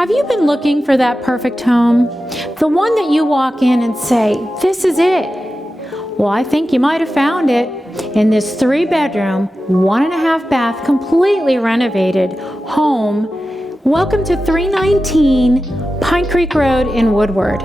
Have you been looking for that perfect home? The one that you walk in and say, this is it. Well, I think you might have found it in this 3-bedroom, 1.5 bath, completely renovated home. Welcome to 319 Pine Creek Road in Woodward.